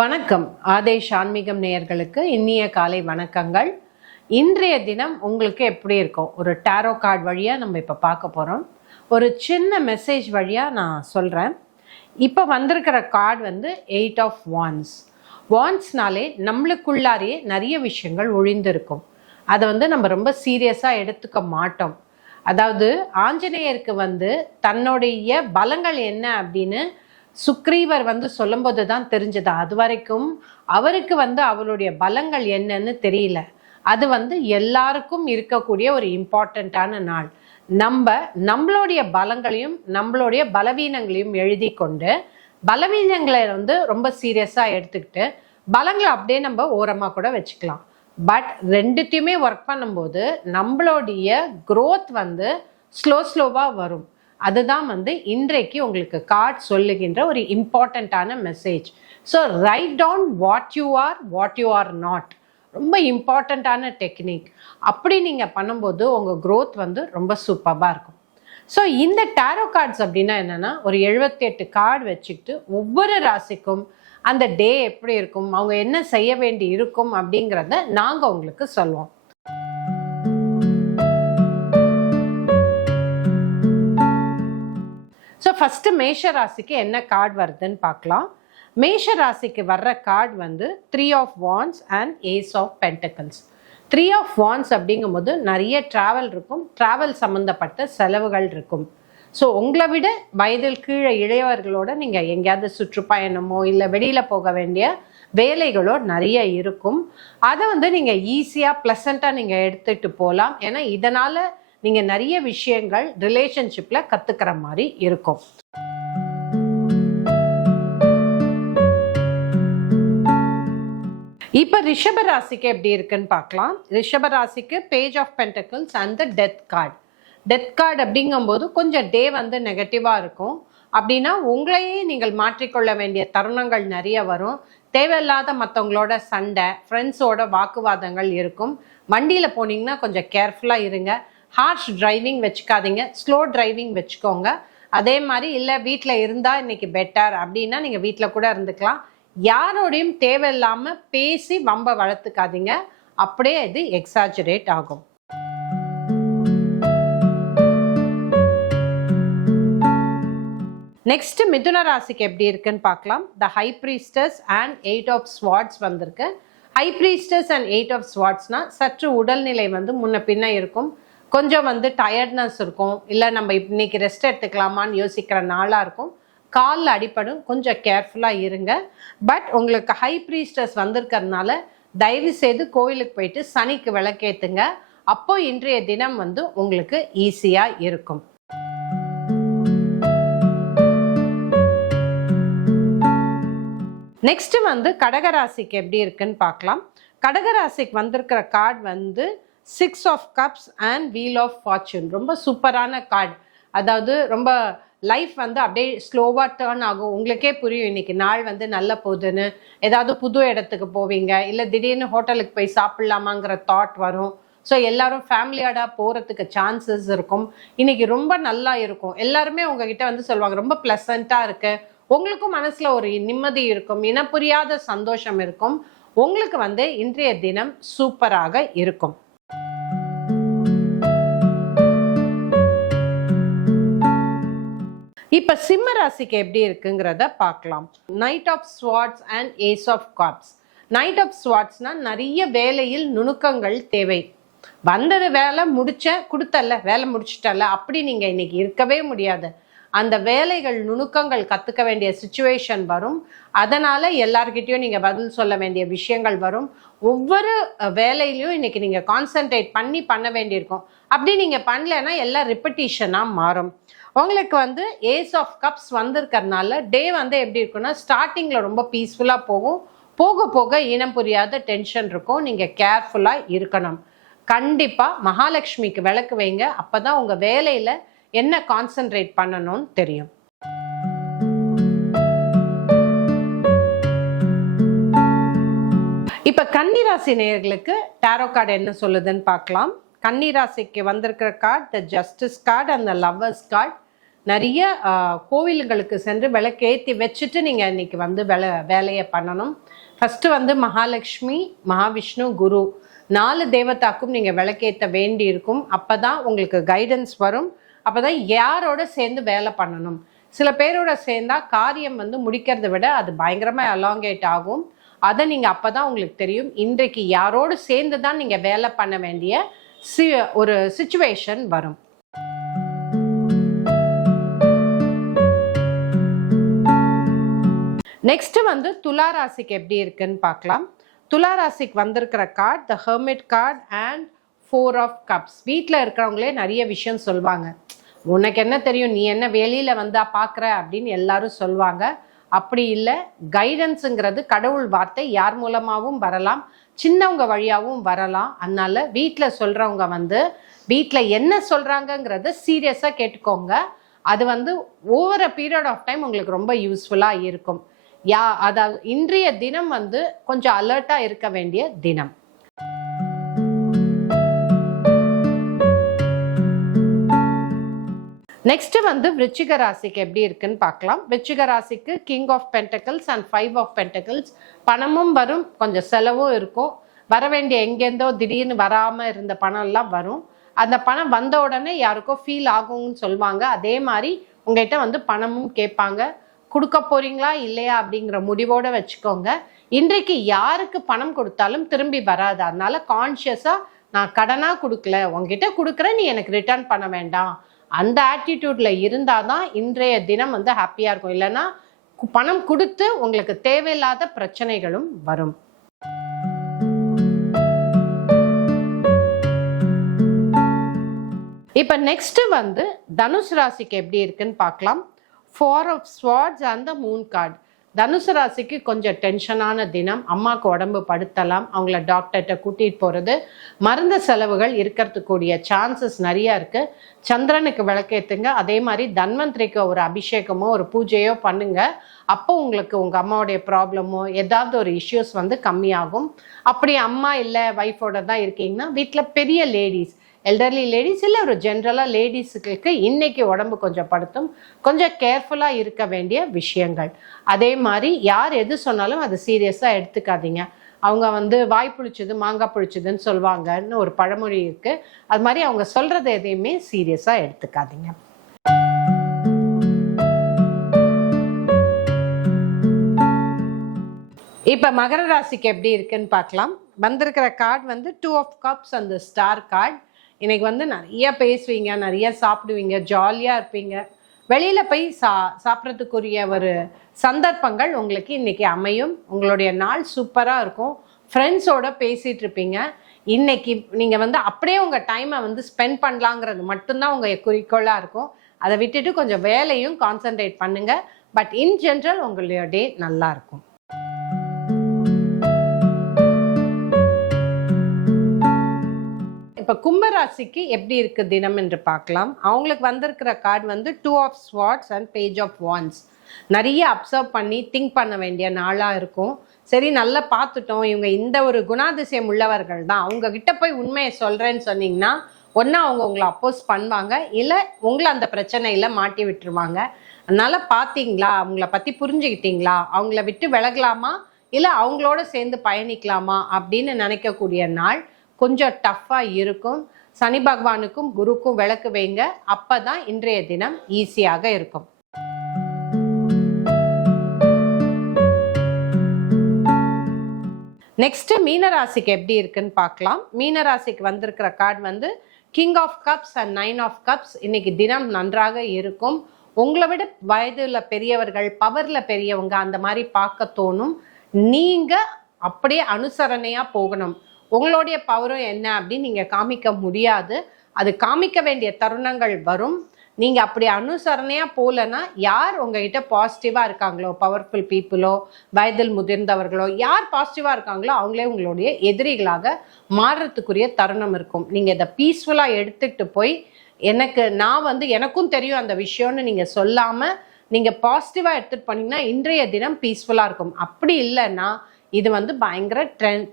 வணக்கம். ஆதேஷ் ஆன்மீகம் நேயர்களுக்கு இனிய காலை வணக்கங்கள். இன்றைய தினம் உங்களுக்கு எப்படி இருக்கும்? ஒரு டேரோ கார்டு வழியாக நம்ம இப்போ பார்க்க போகிறோம் ஒரு சின்ன மெசேஜ் வழியாக நான் சொல்கிறேன் இப்போ வந்திருக்கிற கார்டு வந்து எயிட் ஆஃப் வான்ஸ். வான்ஸ்னாலே நம்மளுக்குள்ளாரையே நிறைய விஷயங்கள் ஒழிந்திருக்கும். அதை வந்து நம்ம ரொம்ப சீரியஸாக எடுத்துக்க மாட்டோம். அதாவது ஆஞ்சநேயருக்கு வந்து தன்னுடைய பலங்கள் என்ன அப்படின்னு சுக்ரீவர் வந்து சொல்லும்போது தான் தெரிஞ்சது. அது வரைக்கும் அவருக்கு வந்து அவருடைய பலங்கள் என்னன்னு தெரியல. அது வந்து எல்லாருக்கும் இருக்கக்கூடிய ஒரு இம்பார்ட்டண்ட்டான நாள். நம்ம நம்மளுடைய பலங்களையும் நம்மளுடைய பலவீனங்களையும் எழுதி கொண்டு பலவீனங்களை வந்து ரொம்ப சீரியஸாக எடுத்துக்கிட்டு பலங்களை அப்படியே நம்ம ஓரமாக கூட வச்சுக்கலாம். பட் ரெண்டுத்தையுமே ஒர்க் பண்ணும்போது நம்மளுடைய க்ரோத் வந்து ஸ்லோ ஸ்லோவாக வரும். அதுதான் வந்து இன்றைக்கு உங்களுக்கு கார்ட் சொல்லுகின்ற ஒரு இம்பார்ட்டண்ட்டான message so right down what you are what you are not ரொம்ப இம்பார்ட்டண்ட்டான டெக்னிக் அப்படி நீங்கள் பண்ணும்போது உங்கள் க்ரோத் வந்து ரொம்ப சூப்பராக இருக்கும். ஸோ இந்த டேரோ கார்ட்ஸ் அப்படின்னா என்னென்னா ஒரு எழுபத்தெட்டு கார்டு வச்சுக்கிட்டு ஒவ்வொரு ராசிக்கும் அந்த டே எப்படி இருக்கும் அவங்க என்ன செய்ய வேண்டி இருக்கும் அப்படிங்கிறத நாங்கள் உங்களுக்கு சொல்லுவோம். ஸோ ஃபஸ்ட்டு மேஷ ராசிக்கு என்ன கார்டு வருதுன்னு பார்க்கலாம். மேஷ ராசிக்கு வர்ற கார்டு வந்து three of wands and ace of pentacles three of wands அப்படிங்கும்போது நிறைய ட்ராவல் இருக்கும். ட்ராவல் சம்மந்தப்பட்ட செலவுகள் இருக்கும். ஸோ உங்களை விட வயதில் கீழே இளையவர்களோட நீங்கள் எங்கேயாவது சுற்றுப்பயணமோ இல்லை வெளியில் போக வேண்டிய வேலைகளோ நிறைய இருக்கும். அதை வந்து நீங்கள் ஈஸியாக ப்ளசண்ட்டாக நீங்கள் எடுத்துகிட்டு போகலாம் ஏன்னா இதனால் நீங்கள் நிறைய விஷயங்கள் ரிலேஷன்ஷிப்பில் கற்றுக்கிற மாதிரி இருக்கும். இப்போ ரிஷப ராசிக்கு எப்படி இருக்குன்னு பார்க்கலாம். ரிஷப ராசிக்கு page of pentacles and the death card death card அப்படிங்கும்போது கொஞ்சம் டே வந்து நெகட்டிவாக இருக்கும். அப்படின்னா உங்களையே நீங்கள் மாற்றிக்கொள்ள வேண்டிய தருணங்கள் நிறைய வரும். தேவையில்லாத மற்றவங்களோட சண்டை ஃப்ரெண்ட்ஸோட வாக்குவாதங்கள் இருக்கும். வண்டியில் போனீங்கன்னா கொஞ்சம் கேர்ஃபுல்லாக இருங்க. ஹார்ஷ் டிரைவிங் வச்சுக்காதீங்க. ஸ்லோ டிரைவிங் வச்சுக்கோங்க. அதே மாதிரி இல்லை வீட்டில் இருந்தால் இன்னைக்கு பெட்டர் அப்படின்னா நீங்கள் வீட்டில் கூட இருந்துக்கலாம். யாரோடையும் தேவையில்லாமல் பேசி வம்ப வளர்த்துக்காதீங்க. அப்படியே இது எக்ஸாஜரேட் ஆகும். நெக்ஸ்ட் மிதுன ராசிக்கு எப்படி இருக்குன்னு பார்க்கலாம். The high priestess and eight of swords வந்திருக்கு. High priestess and eight of ஸ்வாட்ஸ்னால் சற்று உடல்நிலை வந்து முன்ன பின்ன இருக்கும். கொஞ்சம் வந்து டயர்ட்னஸ் இருக்கும். இல்லை நம்ம இன்னைக்கு ரெஸ்ட் எடுத்துக்கலாமான்னு யோசிக்கிற நாளாக இருக்கும். காலில் அடிப்படும் கொஞ்சம் கேர்ஃபுல்லாக இருங்க. பட் உங்களுக்கு ஹை ப்ரீஸ்டர்ஸ் வந்திருக்கறதுனால தயவு செய்து கோயிலுக்கு போயிட்டு சனிக்கு விளக்கேத்துங்க. அப்போ இன்றைய தினம் வந்து உங்களுக்கு ஈஸியாக இருக்கும். நெக்ஸ்ட் வந்து கடகராசிக்கு எப்படி இருக்குன்னு பார்க்கலாம். கடகராசிக்கு வந்திருக்கிற கார்டு வந்து six of cups and wheel of fortune ரொம்ப சூப்பரான கார்டு அதாவது ரொம்ப லைஃப் வந்து அப்படியே ஸ்லோவாக டேர்ன் ஆகும். உங்களுக்கே புரியும் இன்னைக்கு நாள் வந்து நல்ல போகுதுன்னு. ஏதாவது புது இடத்துக்கு போவீங்க. இல்லை திடீர்னு ஹோட்டலுக்கு போய் சாப்பிட்லாமாங்கிற தாட் வரும். ஸோ எல்லாரும் ஃபேமிலியோட போகிறதுக்கு சான்சஸ் இருக்கும். இன்னைக்கு ரொம்ப நல்லா இருக்கும். எல்லாருமே உங்ககிட்ட வந்து சொல்லுவாங்க ரொம்ப ப்ளசண்ட்டாக இருக்கு. உங்களுக்கும் மனசில் ஒரு நிம்மதி இருக்கும். இனப்புரியாத சந்தோஷம் இருக்கும். உங்களுக்கு வந்து இன்றைய தினம் சூப்பராக இருக்கும். இப்ப சிம்ம ராசிக்கு எப்படி இருக்குங்கிறத பார்க்கலாம். Knight of swords and ace of cups knight of ஸ்வாட்ஸ்னா நிறைய வேலையில் நுணுக்கங்கள் தேவை. வந்தது வேலை முடிச்ச கொடுத்தல்ல வேலை முடிச்சிட்டல்ல அப்படி நீங்க இன்னைக்கு இருக்கவே முடியாது. அந்த வேலைகள் நுணுக்கங்கள் கற்றுக்க வேண்டிய சுச்சுவேஷன் வரும். அதனால எல்லார்கிட்டயும் நீங்க பதில் சொல்ல வேண்டிய விஷயங்கள் வரும். ஒவ்வொரு வேலையிலையும் இன்னைக்கு நீங்க கான்சென்ட்ரேட் பண்ணி பண்ண வேண்டியிருக்கும். அப்படி நீங்க பண்ணலைன்னா எல்லாம் ரிப்பீட்டிஷனா மாறும். உங்களுக்கு வந்து ஏஸ் ஆஃப் கப்ஸ் வந்திருக்கறனால டே வந்து எப்படி இருக்குன்னா ஸ்டார்டிங்கில் ரொம்ப பீஸ்ஃபுல்லாக போகும். போக போக இனம் புரியாத டென்ஷன் இருக்கும். நீங்கள் கேர்ஃபுல்லாக இருக்கணும். கண்டிப்பாக மகாலட்சுமிக்கு விளக்கு வைங்க. அப்பதான் உங்கள் வேலையில் என்ன கான்சென்ட்ரேட் பண்ணணும்னு தெரியும். இப்போ கன்னிராசி நேயர்களுக்கு டேரோ கார்டு என்ன சொல்லுதுன்னு பார்க்கலாம். கன்னிராசிக்கு வந்திருக்கிற கார்டு த ஜஸ்டிஸ் கார்டு அந்த லவ்வர்ஸ் கார்டு நிறைய கோவில்களுக்கு சென்று விளக்கேற்றி வச்சுட்டு நீங்கள் இன்றைக்கி வந்து வேலை வேலையை பண்ணணும். ஃபஸ்ட்டு வந்து மகாலட்சுமி மகாவிஷ்ணு குரு நாலு தேவதாக்கும் நீங்கள் விளக்கேற்ற வேண்டி இருக்கும். அப்போ தான் உங்களுக்கு கைடன்ஸ் வரும். அப்போ தான் யாரோட சேர்ந்து வேலை பண்ணணும்? சில பேரோட சேர்ந்தா காரியம் வந்து முடிக்கிறத விட அது பயங்கரமாக அலாங்கேட் ஆகும். அதை நீங்கள் அப்போ தான் உங்களுக்கு தெரியும். இன்றைக்கு யாரோடு சேர்ந்து தான் நீங்கள் வேலை பண்ண வேண்டிய சி ஒரு சுச்சுவேஷன் வரும். நெக்ஸ்ட் வந்து துலா ராசிக்கு எப்படி இருக்குன்னு பார்க்கலாம். துலா ராசிக்கு வந்திருக்கிற card the hermit card and four of cups வீட்டில் இருக்கிறவங்களே நிறைய விஷயம் சொல்லுவாங்க உனக்கு என்ன தெரியும்? நீ என்ன வெளியில் வந்தால் பார்க்குற அப்படின்னு எல்லாரும் சொல்லுவாங்க அப்படி இல்லை. கைடன்ஸுங்கிறது கடவுள் வார்த்தை. யார் மூலமாகவும் வரலாம். சின்னவங்க வழியாகவும் வரலாம். அதனால் வீட்டில் சொல்கிறவங்க வந்து வீட்டில் என்ன சொல்கிறாங்கங்கிறத சீரியஸாக கேட்டுக்கோங்க. அது வந்து ஓவர பீரியட் ஆஃப் டைம் உங்களுக்கு ரொம்ப யூஸ்ஃபுல்லாக இருக்கும். யா அதாவது இன்றைய தினம் வந்து கொஞ்சம் அலர்ட்டாக இருக்க வேண்டிய தினம். நெக்ஸ்ட் வந்து விருச்சிக ராசிக்கு எப்படி இருக்குன்னு பார்க்கலாம். விருச்சிக ராசிக்கு king of pentacles and five of pentacles பணமும் வரும் கொஞ்சம் செலவும் இருக்கும். வர வேண்டிய எங்கேருந்தோ திடீர்னு வராமல் இருந்த பணம் எல்லாம் வரும். அந்த பணம் வந்த உடனே யாருக்கோ ஃபீல் ஆகும்னு சொல்லுவாங்க. அதே மாதிரி உங்ககிட்ட வந்து பணமும் கேட்பாங்க. கொடுக்க போறீங்களா இல்லையா அப்படிங்கிற முடிவோட வச்சுக்கோங்க. இன்றைக்கு யாருக்கு பணம் கொடுத்தாலும் திரும்பி வராது. அதனால கான்ஷியஸாக நான் கடனா கொடுக்கல உங்ககிட்ட கொடுக்குறேன் நீ எனக்கு ரிட்டர்ன் பண்ண வேண்டாம். அந்த ஆட்டிடியூட்ல இருந்தாதான் இன்றைய தினம் வந்து ஹாப்பியா இருக்கும். இல்லைன்னா பணம் கொடுத்து உங்களுக்கு தேவையில்லாத பிரச்சனைகளும் வரும். இப்போ நெக்ஸ்ட் வந்து தனுஷ் ராசிக்கு எப்படி இருக்குன்னு பார்க்கலாம். ஃபோர் ஆஃப் ஸ்வாட்ஸ் அந்த மூன் கார்டு தனுசு ராசிக்கு கொஞ்சம் டென்ஷனான தினம். அம்மாவுக்கு உடம்பு படுத்தலாம். அவங்கள டாக்டர்கிட்ட கூட்டிகிட்டு போகிறது மருந்து செலவுகள் இருக்கிறதுக்கூடிய சான்சஸ் நிறையா இருக்குது சந்திரனுக்கு விளக்கேற்றுங்க அதே மாதிரி தன்வந்திரிக்கு ஒரு அபிஷேகமோ ஒரு பூஜையோ பண்ணுங்கள் அப்போ உங்களுக்கு உங்கள் அம்மாவுடைய ப்ராப்ளமோ ஏதாவது ஒரு இஷ்யூஸ் வந்து கம்மியாகும். அப்படி அம்மா இல்லை ஒய்ஃபோட தான் இருக்கீங்கன்னா வீட்டில் பெரிய லேடிஸ் எல்டர்லி லேடிஸ் இல்லை ஒரு ஜென்ரலாக லேடிஸுக்கு இன்றைக்கி உடம்பு கொஞ்சம் படுத்தும். கொஞ்சம் கேர்ஃபுல்லாக இருக்க வேண்டிய விஷயங்கள். அதே மாதிரி யார் எது சொன்னாலும் அது சீரியஸாக எடுத்துக்காதீங்க. அவங்க வந்து வாய் புளிச்சது மாங்காய் புளிச்சதுன்னு சொல்லுவாங்கன்னு ஒரு பழமொழி இருக்குது அது மாதிரி அவங்க சொல்கிறது எதையுமே சீரியஸாக எடுத்துக்காதீங்க. இப்போ மகர ராசிக்கு எப்படி இருக்குன்னு பார்க்கலாம். வந்திருக்கிற கார்டு வந்து டூ ஆஃப் கப்ஸ் அந்த ஸ்டார் கார்டு இன்னைக்கு வந்து நிறைய பேசுவீங்க நிறைய சாப்பிடுவீங்க ஜாலியாக இருப்பீங்க. வெளியில் போய் சா சாப்பிட்றதுக்குரிய ஒரு சந்தர்ப்பங்கள் உங்களுக்கு இன்றைக்கி அமையும். உங்களுடைய நாள் சூப்பராக இருக்கும். ஃப்ரெண்ட்ஸோட பேசிகிட்டு இருப்பீங்க. இன்னைக்கு நீங்கள் வந்து அப்படியே உங்கள் டைமை வந்து ஸ்பெண்ட் பண்ணலாங்கிறது மட்டும்தான் உங்கள் குறிக்கோளாக இருக்கும். அதை விட்டுட்டு கொஞ்சம் வேலையும் கான்சென்ட்ரேட் பண்ணுங்கள் பட் இன் ஜென்ரல் உங்களுடைய டே நல்லா இப்போ கும்பராசிக்கு எப்படி இருக்குது தினம் என்று பார்க்கலாம். அவங்களுக்கு வந்திருக்கிற கார்டு வந்து two of swords and page of wands நிறைய அப்சர்வ் பண்ணி திங்க் பண்ண வேண்டிய நாளாக இருக்கும். சரி நல்லா பார்த்துட்டோம். இவங்க இந்த ஒரு குணாதிசயம் உள்ளவர்கள் தான். அவங்க கிட்ட போய் உண்மையை சொல்கிறேன்னு சொன்னீங்கன்னா ஒன்றா அவங்க உங்களை அப்போஸ் பண்ணுவாங்க. இல்லை உங்களை அந்த பிரச்சனையில் மாட்டி விட்டுருவாங்க. அதனால் பார்த்தீங்களா? அவங்கள பற்றி புரிஞ்சுக்கிட்டீங்களா? அவங்கள விட்டு விலகலாமா? இல்லை அவங்களோட சேர்ந்து பயணிக்கலாமா? அப்படின்னு நினைக்கக்கூடிய நாள். கொஞ்சம் டஃப்பாக இருக்கும். சனி பகவானுக்கும் குருக்கும் விளக்கு வைங்க. அப்போ தான் இன்றைய தினம் ஈஸியாக இருக்கும். நெக்ஸ்ட் மீனராசிக்கு எப்படி இருக்குன்னு பார்க்கலாம். மீனராசிக்கு வந்திருக்கிற கார்டு வந்து king of cups and nine of cups இன்னைக்கு தினம் நன்றாக இருக்கும். உங்களை விட வயதில் பெரியவர்கள் பவர்ல பெரியவங்க அந்த மாதிரி பார்க்க தோணும். நீங்க அப்படியே அனுசரணையா போகணும். உங்களுடைய பவரும் என்ன அப்படின்னு நீங்கள் காமிக்க முடியாது. அது காமிக்க வேண்டிய தருணங்கள் வரும். நீங்கள் அப்படி அனுசரணையாக போகலன்னா யார் உங்ககிட்ட பாசிட்டிவாக இருக்காங்களோ பவர்ஃபுல் பீப்புளோ வயதில் முதிர்ந்தவர்களோ யார் பாசிட்டிவாக இருக்காங்களோ அவங்களே உங்களுடைய எதிரிகளாக மாறுறதுக்குரிய தருணம் இருக்கும். நீங்கள் இதை பீஸ்ஃபுல்லாக எடுத்துக்கிட்டு போய் எனக்கு நான் வந்து எனக்கும் தெரியும் அந்த விஷயம்னு நீங்கள் சொல்லாமல் நீங்கள் பாசிட்டிவாக எடுத்துகிட்டு போனீங்கன்னா இன்றைய தினம் பீஸ்ஃபுல்லாக இருக்கும். அப்படி இல்லைன்னா இது வந்து பயங்கர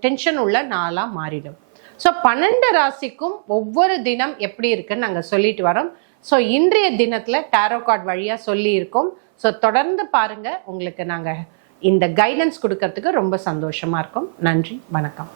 டென்ஷன் உள்ள நாளாக மாறிடும். ஸோ பன்னெண்டு ராசிக்கும் ஒவ்வொரு தினம் எப்படி இருக்குன்னு நாங்கள் சொல்லிட்டு வரோம். ஸோ இன்றைய தினத்தில் டேரோ கார்டு வழியாக சொல்லியிருக்கோம். ஸோ தொடர்ந்து பாருங்கள் உங்களுக்கு நாங்கள் இந்த கைடன்ஸ் கொடுக்கறதுக்கு ரொம்ப சந்தோஷமாக இருக்கும். நன்றி. வணக்கம்.